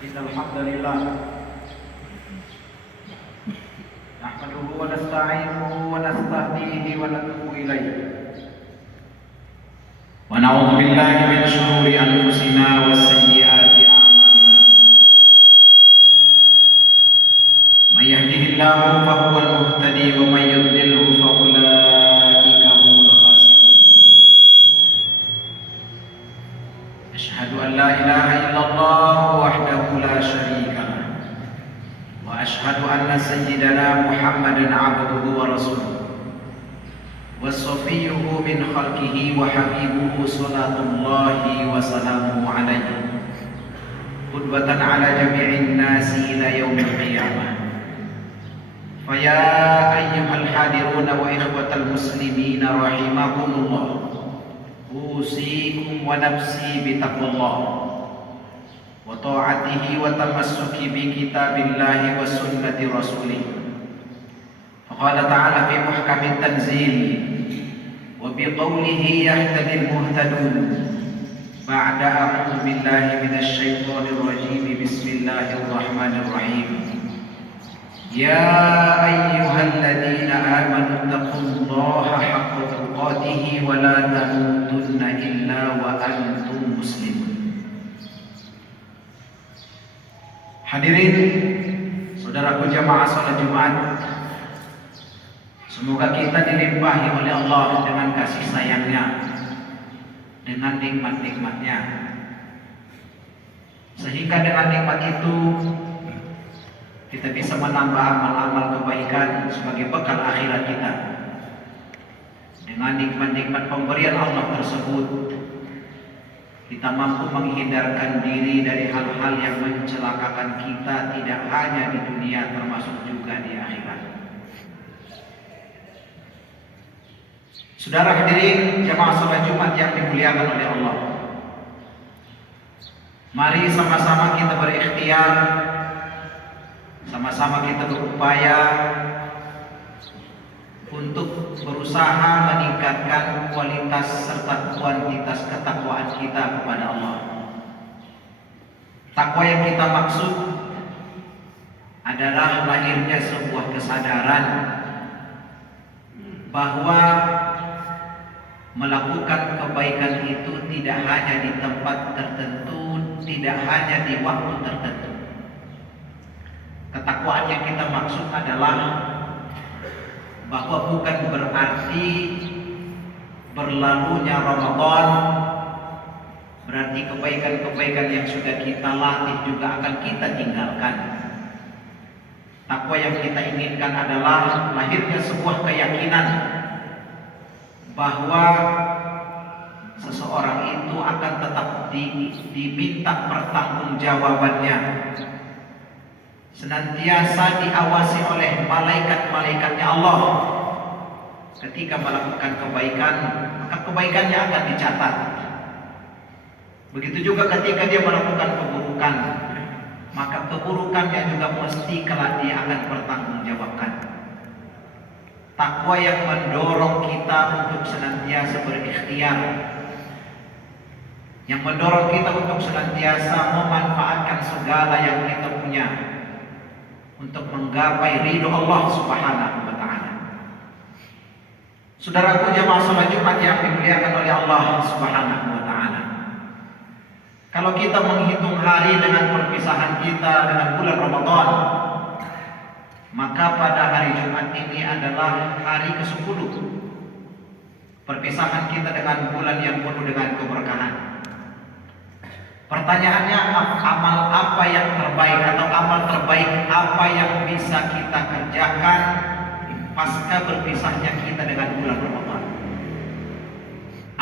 إن الحمد لله نحمده ونستعينه ونستهديه ونتوب إليه ونعوذ بالله من شرور أنفسنا وسيئات أعمالنا من يهده الله فهو المهتدي ومن يضلله فأولئك هم الخاسرون أشهد أن لا إله إلا الله وحده لا شريك له وأشهد أن سيدنا محمدا عبده ورسوله وصفيه من خلقه وحبيبه صلاة الله وسلامه عليه قدوة على جميع الناس إلى يوم القيامة. فيا أيها الحاضرون وإخوة المسلمين رحمكم الله، أوصيكم ونفسي بتقوى الله وطاعته والتمسك بكتاب الله وسنة رسوله. فقال تعالى في محكم التنزيل وبقوله يهتدي المهتدون بعد أعوذ بالله من الشيطان الرجيم بسم الله الرحمن الرحيم يا أيها الذين آمنوا اتقوا الله حق تقاته ولا تموتن إلا وأنتم مسلمون. Hadirin saudaraku jamaah salat Jumat, semoga kita dilimpahi oleh Allah dengan kasih sayangnya, dengan nikmat-nikmatnya, sehingga dengan nikmat itu kita bisa menambah amal-amal kebaikan sebagai bekal akhirat kita. Dengan nikmat-nikmat pemberian Allah tersebut, kita mampu menghindarkan diri dari hal-hal yang mencelakakan kita, tidak hanya di dunia termasuk juga di akhirat. Saudara hadirin jamaah salat Jumat yang dimuliakan oleh Allah, mari sama-sama kita berikhtiar, sama-sama kita berupaya untuk berusaha meningkatkan kualitas serta kuantitas ketakwaan kita kepada Allah. Takwa yang kita maksud adalah lahirnya sebuah kesadaran bahwa melakukan kebaikan itu tidak hanya di tempat tertentu, tidak hanya di waktu tertentu. Ketakwaan yang kita maksud adalah bahwa bukan berarti berlalunya Ramadan berarti kebaikan-kebaikan yang sudah kita latih juga akan kita tinggalkan. Takwa yang kita inginkan adalah lahirnya sebuah keyakinan bahwa seseorang itu akan tetap diminta pertanggungjawabannya, senantiasa diawasi oleh malaikat-malaikatnya Allah. Ketika melakukan kebaikan, maka kebaikannya akan dicatat. Begitu juga ketika dia melakukan keburukan, maka keburukannya juga mesti kelak dia akan bertanggungjawabkan. Takwa yang mendorong kita untuk senantiasa berikhtiar, yang mendorong kita untuk senantiasa memanfaatkan segala yang kita punya untuk menggapai ridho Allah Subhanahu wa ta'ala. Saudaraku jamaah salat Jumat yang dimuliakan oleh Allah Subhanahu wa ta'ala, kalau kita menghitung hari dengan perpisahan kita dengan bulan Ramadan, maka pada hari Jumat ini adalah hari ke-10 perpisahan kita dengan bulan yang penuh dengan keberkahan. Pertanyaannya, amal apa yang terbaik atau amal terbaik apa yang bisa kita kerjakan pasca berpisahnya kita dengan bulan Ramadan?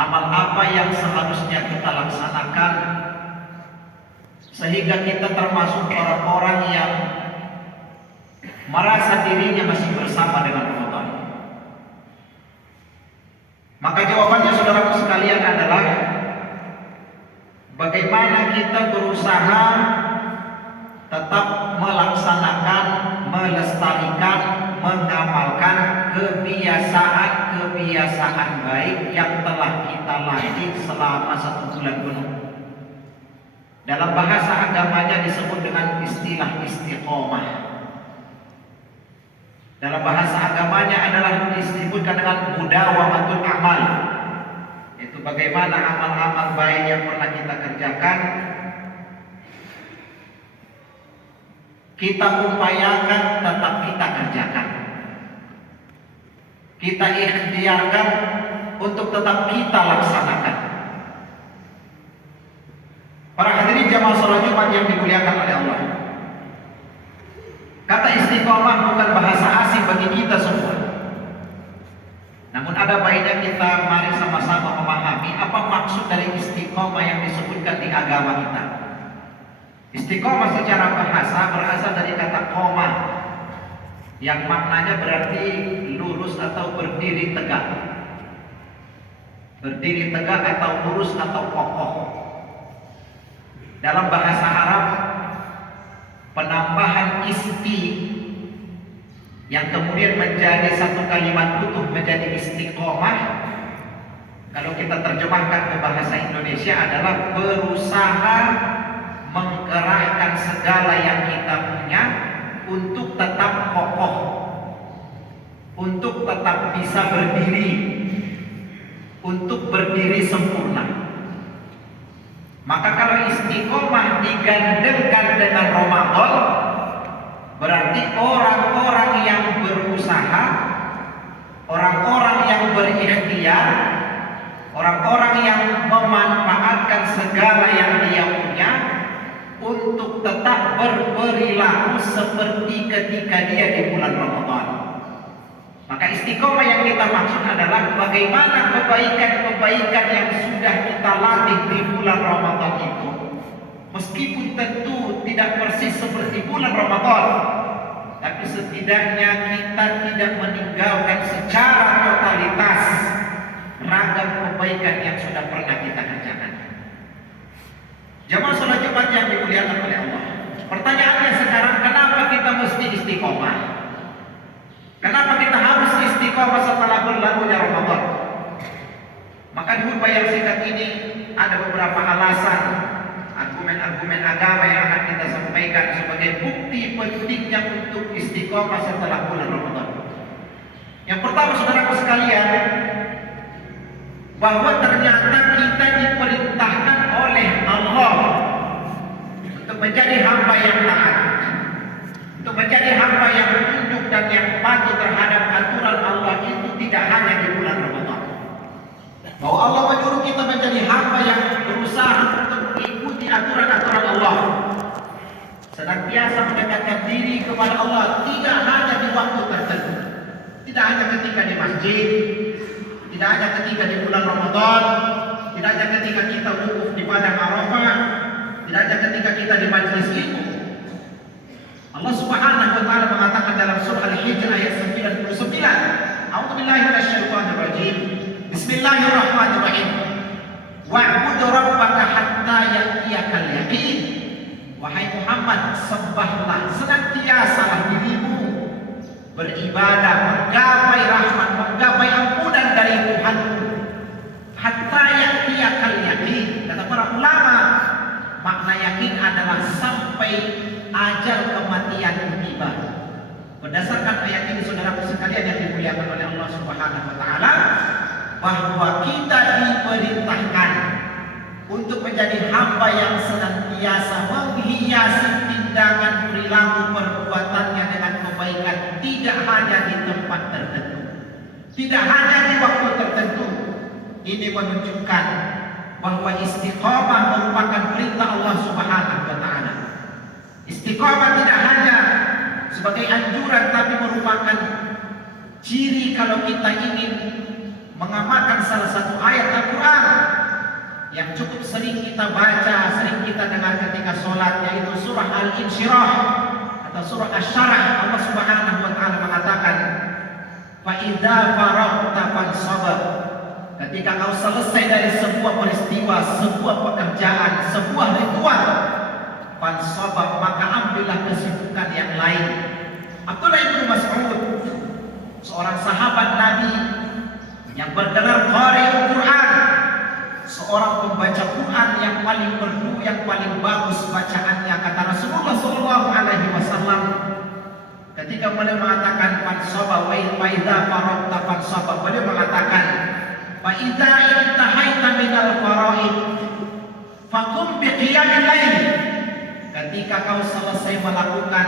Amal apa yang seharusnya kita laksanakan sehingga kita termasuk orang-orang yang merasa dirinya masih bersama dengan Ramadan? Maka jawabannya saudaraku sekalian adalah bagaimana kita berusaha tetap melaksanakan, melestarikan, mengamalkan kebiasaan-kebiasaan baik yang telah kita latih selama 1 bulan penuh. Dalam bahasa agamanya disebut dengan istilah istiqomah. Dalam bahasa agamanya adalah disebutkan dengan mudawamatul amal. Itu bagaimana amal-amal baik yang pernah kita kerjakan kita upayakan tetap kita kerjakan. Kita ikhtiarkan untuk tetap kita laksanakan. Para hadirin jamaah salat Jumat yang dimuliakan oleh Allah. Kata istiqomah bukan bahasa asing bagi kita semua. Namun ada baiknya kita mari sama-sama memahami apa maksud dari istiqomah yang disebutkan di agama kita. Istiqomah secara bahasa berasal dari kata qomah yang maknanya berarti lurus atau berdiri tegak. Berdiri tegak atau lurus atau kokoh. Dalam bahasa Arab, penambahan isti yang kemudian menjadi satu kalimat utuh menjadi istiqomah, kalau kita terjemahkan ke bahasa Indonesia adalah berusaha mengkerahkan segala yang kita punya untuk tetap kokoh, untuk tetap bisa berdiri, untuk berdiri sempurna. Maka kalau istiqomah digandengkan dengan Ramadan, berarti orang-orang yang berusaha, orang-orang yang berikhtiar, orang-orang yang memanfaatkan segala yang dia punya untuk tetap berperilaku seperti ketika dia di bulan Ramadan. Maka istiqomah yang kita maksud adalah bagaimana kebaikan-kebaikan yang sudah kita latih di bulan Ramadan itu, meskipun tentu tidak persis seperti bulan Ramadan, tapi setidaknya kita tidak meninggalkan secara totalitas ragam kebaikan yang sudah pernah kita kerjakan. Jamaah salat Jumat yang dimuliakan oleh Allah. Pertanyaannya sekarang, kenapa kita mesti istiqomah? Kenapa kita harus istiqomah setelah berlalunya Ramadan? Maka di khutbah yang singkat ini ada beberapa alasan, argumen-argumen agama yang akan kita sampaikan sebagai bukti pentingnya untuk istiqomah setelah bulan Ramadan. Yang pertama, saudaraku sekalian, bahwa ternyata kita diperintahkan oleh Allah untuk menjadi hamba yang taat, untuk menjadi hamba yang tunduk dan yang patuh terhadap aturan Allah itu tidak hanya di bulan Ramadan. Bahwa Allah menyuruh kita menjadi hamba yang berusaha untuk mengikuti aturan-aturan Allah, senantiasa mendekatkan diri kepada Allah tidak hanya di waktu tertentu, tidak hanya ketika di masjid, tidak hanya ketika di bulan Ramadan, tidak hanya ketika kita wukuf di padang Arafah, tidak hanya ketika kita di majelis ilmu. Allah Subhanahu wa taala mengatakan dalam surah Al-Hijr ayat 99, A'udzubillahi minasyaitonir rajim. Bismillahirrahmanirrahim. Wa'bud rabbaka hatta ya'tiyakal yaqin. Wahai Muhammad, sembahlah senantiasalah dirimu beribadah, menggapai rahmat, menggapai ampunan dari Tuhanmu. Hatta ya'tiyakal yaqin. Kata para ulama, makna yakin adalah sampai ajal kematian tiba. Berdasarkan ayat ini, saudaraku sekalian yang dimuliakan oleh Allah Subhanahu wa taala, bahwa kita diperintahkan untuk menjadi hamba yang senantiasa menghiasi tindakan, perilaku, perbuatannya dengan kebaikan, tidak hanya di tempat tertentu, tidak hanya di waktu tertentu. Ini menunjukkan bahwa istiqomah merupakan perintah Allah Subhanahu wa taala. Istiqomah tidak hanya sebagai anjuran, tapi merupakan ciri kalau kita ingin mengamalkan salah satu ayat Al-Quran yang cukup sering kita baca, sering kita dengar ketika sholat, yaitu surah Al-Insyirah atau surah Asy-Syarah. Allah Subhanahu wa taala mengatakan, "Fa idza faraghta fansab." Ketika kau selesai dari sebuah peristiwa, sebuah pekerjaan, sebuah ritual, fansab, maka ambillah kesibukan yang lain. Abdullah bin Mas'ud, seorang sahabat Nabi yang bergelar Qari'ul Quran, seorang pembaca Quran yang paling merdu, yang paling bagus bacaannya, kata Rasulullah Shallallahu Alaihi Wasallam ketika beliau mengatakan fansaba wa idza faragta fansaba, beliau mengatakan fa idza intahaita minal faraid faqum bi qiyamil lail, ketika kau selesai melakukan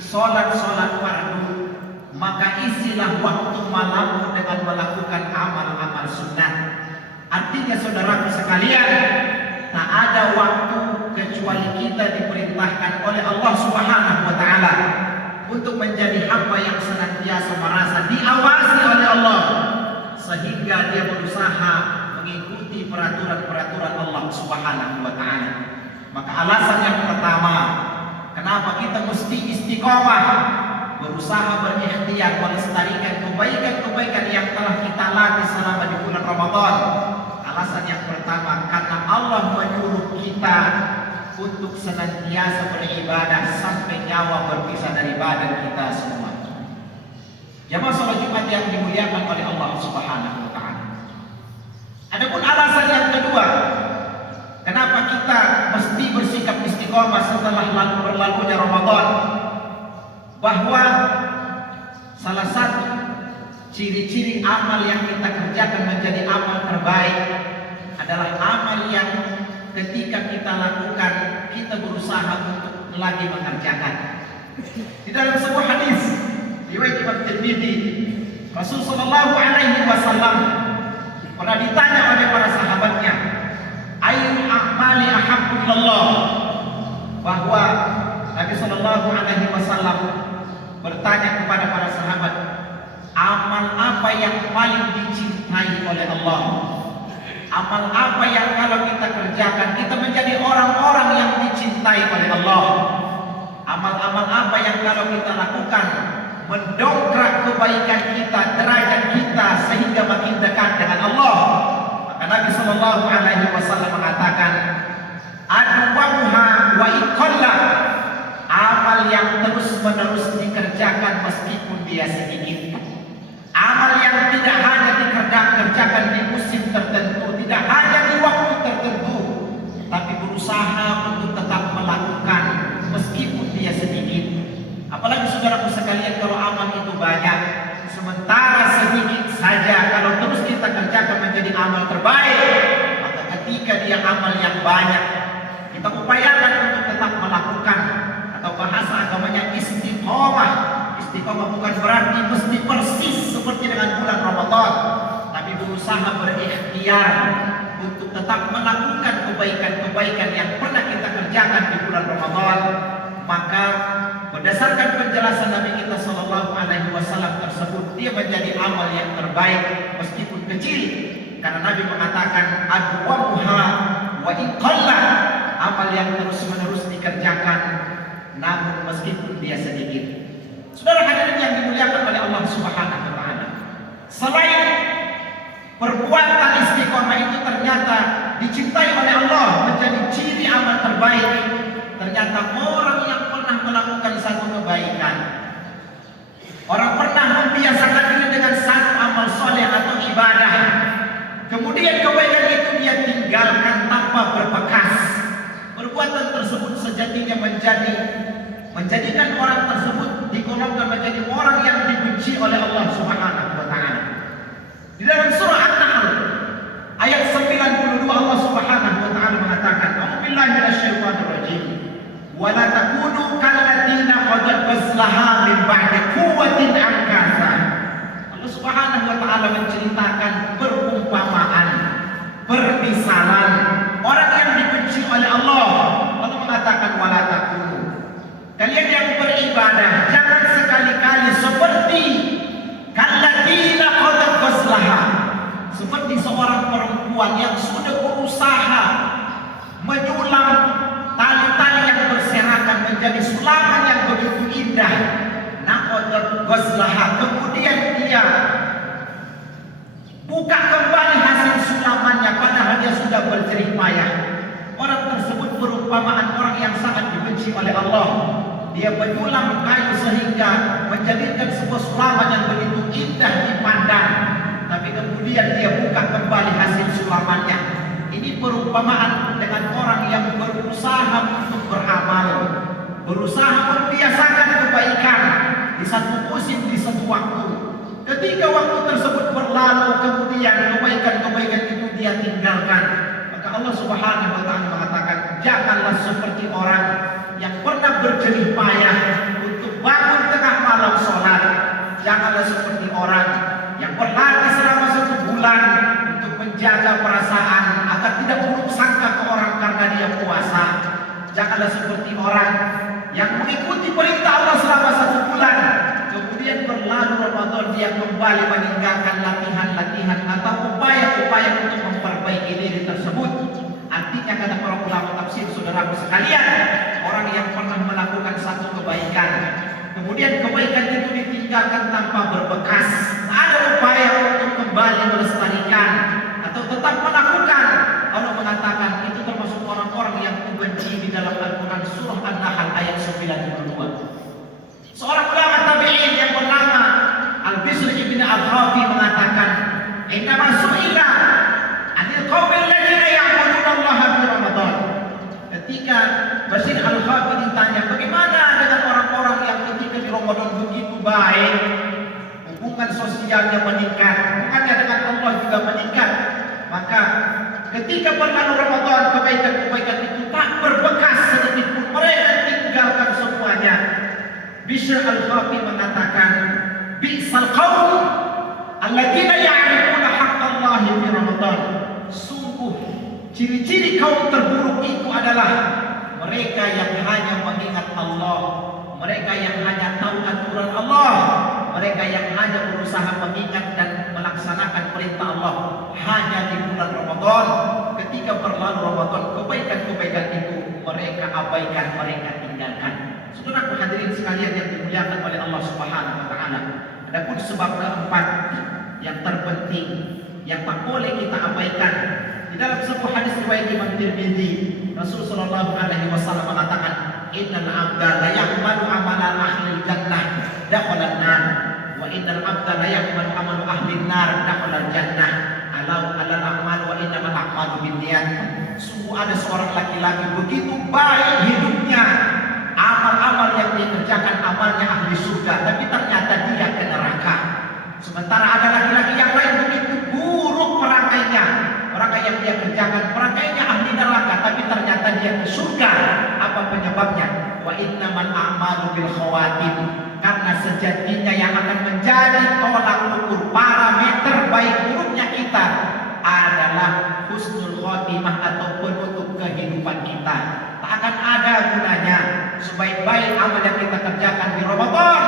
sholat-sholat fardu, maka isilah waktu malammu dengan melakukan amal-amal sunnah. Artinya saudaraku sekalian, tak ada waktu kecuali kita diperintahkan oleh Allah Subhanahu wa taala untuk menjadi hamba yang senantiasa merasa diawasi oleh Allah, sehingga dia berusaha mengikuti peraturan-peraturan Allah Subhanahu wa taala. Maka alasan yang pertama, kenapa kita mesti istiqomah, berusaha berikhtiar melestarikan kebaikan-kebaikan yang telah kita latih selama di bulan Ramadan. Alasan yang pertama, karena Allah menyuruh kita untuk senantiasa beribadah sampai nyawa berpisah dari badan kita semua. Jamaah salat Jumat yang dimuliakan oleh Allah Subhanahu wa taala. Adapun alasan yang kedua, kenapa kita mesti bersikap istiqomah setelah berlalunya Ramadan, bahwa salah satu ciri-ciri amal yang kita kerjakan menjadi amal terbaik adalah amal yang ketika kita lakukan kita berusaha untuk lagi mengerjakan. Di dalam sebuah hadis riwayat Imam Tirmidzi, Rasul sallallahu alaihi wasallam pernah ditanya oleh para sahabatnya, ayyul a'mali ahabbu ilallah, bahwa Nabi sallallahu alaihi wasallam bertanya kepada para sahabat, amal apa yang paling dicintai oleh Allah? Amal apa yang kalau kita kerjakan kita menjadi orang-orang yang dicintai oleh Allah? Amal-amal apa yang kalau kita lakukan mendongkrak kebaikan kita, derajat kita sehingga makin dekat dengan Allah? Maka Nabi sallallahu alaihi wasallam mengatakan, adwamuha wa iqalla, amal yang terus-menerus dikerjakan meskipun dia sedikit. Amal yang tidak hanya dikerjakan di musim tertentu, tidak hanya di waktu tertentu, tapi berusaha untuk tetap melakukan meskipun dia sedikit. Apalagi saudaraku sekalian, kalau amal itu banyak, sementara sedikit saja kalau terus kita kerjakan menjadi amal terbaik, maka ketika dia amal yang banyak, kita upayakan untuk tetap melakukan, atau bahasa agamanya istiqomah. Istiqomah bukan berarti mesti persis seperti dengan bulan Ramadan, tapi berusaha berikhtiar untuk tetap melakukan kebaikan-kebaikan yang pernah kita kerjakan di bulan Ramadan. Maka berdasarkan penjelasan Nabi kita sallallahu alaihi wasallam tersebut, dia menjadi amal yang terbaik meskipun kecil, karena Nabi mengatakan adwamuha wa iqalla, amal yang terus-menerus dikerjakan namun meskipun dia sedikit. Saudara hadirin yang dimuliakan oleh Allah Subhanahu wa taala, selain perbuatan istiqomah itu ternyata dicintai oleh Allah menjadi ciri amal terbaik, ternyata orang yang pernah melakukan satu kebaikan, orang pernah membiasakan diri dengan satu amal soleh atau ibadah, kemudian kebaikan itu dia tinggalkan tanpa berbekas, perbuatan tersebut sejatinya menjadikan orang tersebut digolongkan menjadi orang yang dibenci oleh Allah Subhanahu wa taala. Di dalam surah An-Nahl ayat 92 Allah Subhanahu wa taala mengatakan, "A'udzubillahi minasyaitonir rajim. Wa la takunu kalladziina qad baslaha min ba'di quwwatin ankasa." Allah Subhanahu wa taala menceritakan perumpamaan, permisalan orang yang dibenci oleh Allah. Allah mengatakan, "Wa la takunu", kalian yang beribadah jangan sekali-kali seperti kalladziina qad baslaha, seperti seorang perempuan yang sudah berusaha menyulam tali-tali yang berserakan menjadi sulaman yang begitu indah. Naqadat baslaha, kemudian dia buka kembali hasil sulamannya padahal dia sudah berjerih payah. Orang tersebut perumpamaan orang yang sangat dibenci oleh Allah. Dia menyulam kayu sehingga menjadikan sebuah sulaman yang begitu indah dipandang, tapi kemudian dia buka kembali hasil sulamannya. Ini perumpamaan dengan orang yang berusaha membiasakan kebaikan di satu musim, di satu waktu. Ketika waktu tersebut berlalu, kemudian kebaikan-kebaikan itu dia tinggalkan, maka Allah Subhanahu wa taala mengatakan, janganlah seperti orang yang pernah berjerih payah untuk bangun tengah malam sholat. Janganlah seperti orang yang berlatih selama 1 bulan untuk menjaga perasaan agar tidak buruk sangka ke orang karena dia puasa. Janganlah seperti orang yang mengikuti perintah Allah selama 1 bulan, kemudian berlalu Ramadan dia kembali meninggalkan latihan-latihan atau upaya-upaya untuk memperbaiki diri tersebut. Artinya kata para ulama tafsir, saudaraku sekalian, orang yang pernah melakukan satu kebaikan, kemudian kebaikan itu ditinggalkan tanpa berbekas, tak ada upaya untuk kembali melestarikan atau tetap melakukan, Allah mengatakan itu termasuk orang-orang yang kubenci di dalam Al-Quran surah An-Nahl ayat 92. Seorang ulama tabi'in yang bernama Al-Bisr ibn Al-Khafi mengatakan, "Indama su'ila 'anil qaumil ladzina ya'buduna Allah fi Ramadan." Ketika Basir Al-Khafi ditanya, bagaimana dengan orang-orang yang ketika di Ramadan begitu baik, hubungan sosialnya meningkat, hubungannya dengan Allah juga meningkat, maka ketika berlalu Ramadan kebaikan-kebaikan itu tak berbekas sedikit pun, mereka tinggalkan semuanya. Bishr Al-Khafi mengatakan, bi'sal qaum alladzina ya'rifuna haqqallahi fi Ramadan. Sungguh ciri-ciri kaum terburuk itu adalah mereka yang hanya mengingat Allah, mereka yang hanya tahu aturan Allah, mereka yang hanya berusaha mengingat dan melaksanakan perintah Allah hanya di bulan Ramadan. Ketika berlalu Ramadan, kebaikan-kebaikan itu mereka abaikan, mereka tinggalkan. Saudara hadirin sekalian yang dimuliakan oleh Allah Subhanahu wa taala. Adapun sebab keempat yang terpenting yang tak boleh kita abaikan, di dalam sebuah hadis riwayat Imam Tirmidzi, Rasul sallallahu alaihi wasallam mengatakan, innal abda la ya'malu amalan ahli jannah dakhala an-nar wa innal abda la ya'malu amalu ahli an-nar dakhala al-jannah alal a'mal wa innamal a'malu binniyat. Sungguh ada seorang laki-laki begitu baik hidupnya, amal-amal yang dia kerjakan amalnya ahli surga, tapi ternyata dia ke neraka. Sementara ada laki-laki yang lain begitu buruk perangainya, perangkai yang dia kerjakan perangkainya ahli neraka, tapi ternyata dia ke surga. Apa penyebabnya? Wa innamal a'malu bil khawatim. Karena sejatinya yang akan menjadi tolak ukur parameter baik buruknya kita adalah husnul khotimah atau penutup kehidupan kita. Tak akan ada gunanya sebaik-baik amal yang kita kerjakan di Ramadan,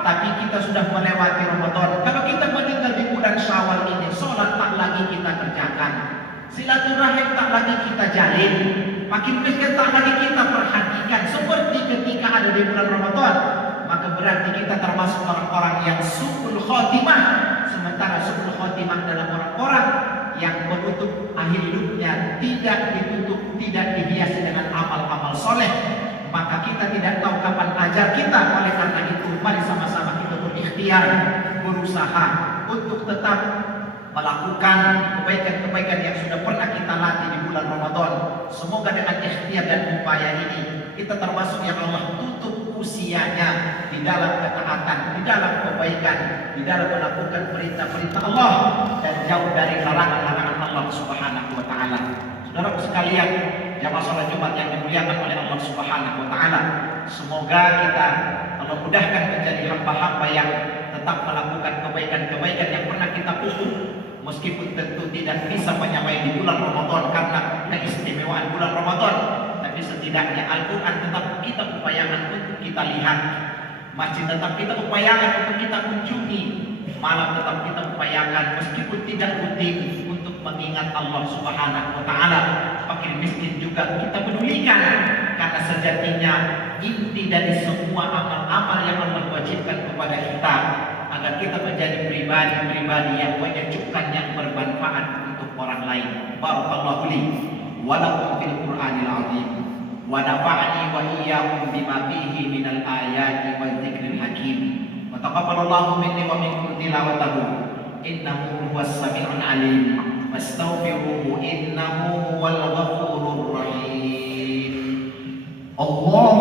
tapi kita sudah melewati Ramadan. Kalau kita meninggal di bulan Syawal ini, sholat tak lagi kita kerjakan, silaturahim tak lagi kita jalin, makin miskin tak lagi kita perhatikan seperti ketika ada di bulan Ramadan, maka berarti kita termasuk orang-orang yang su'ul khotimah. Sementara su'ul khotimah adalah orang-orang yang menutup akhir hidupnya tidak ditutup, tidak dihiasi dengan amal-amal soleh, maka kita tidak tahu kapan ajar kita. Oleh karena itu, mari sama-sama kita berikhtiar, berusaha untuk tetap melakukan kebaikan-kebaikan yang sudah pernah kita latih di bulan Ramadan. Semoga dengan ikhtiar dan upaya ini kita termasuk yang Allah tutup usianya di dalam ketaatan, di dalam kebaikan, di dalam melakukan perintah-perintah Allah dan jauh dari larangan-larangan Allah Subhanahu wa taala. Saudaraku sekalian, jamaah salat Jumat yang dimuliakan oleh Allah Subhanahu wa taala, semoga kita Allah mudahkan menjadi hamba-hamba yang tetap melakukan kebaikan-kebaikan yang pernah kita pupuk, meskipun tentu tidak bisa menyamai di bulan Ramadan karena keistimewaan bulan Ramadan, tapi setidaknya Al-Quran tetap kita upayakan untuk kita lihat, masjid tetap kita upayakan untuk kita kunjungi, malam tetap kita upayakan meskipun tidak rutin untuk mengingat Allah Subhanahu wa taala. Fakir miskin juga kita pedulikan, karena sejatinya inti dari semua amal-amal yang Allah wajibkan kepada kita agar kita menjadi pribadi-pribadi yang menyejukkan, yang bermanfaat untuk orang lain. Barakallahu li wa lakum fil Qur'anil azim wa nafa'ani wa iyyakum bima fihi minal ayati wa dzikril hakim. Wa taqabbalallahu minni wa minkum tilawatahu innahu huwas sami'ul alim. Wastaghfiruhu innahu huwal ghafurur rahim. Allah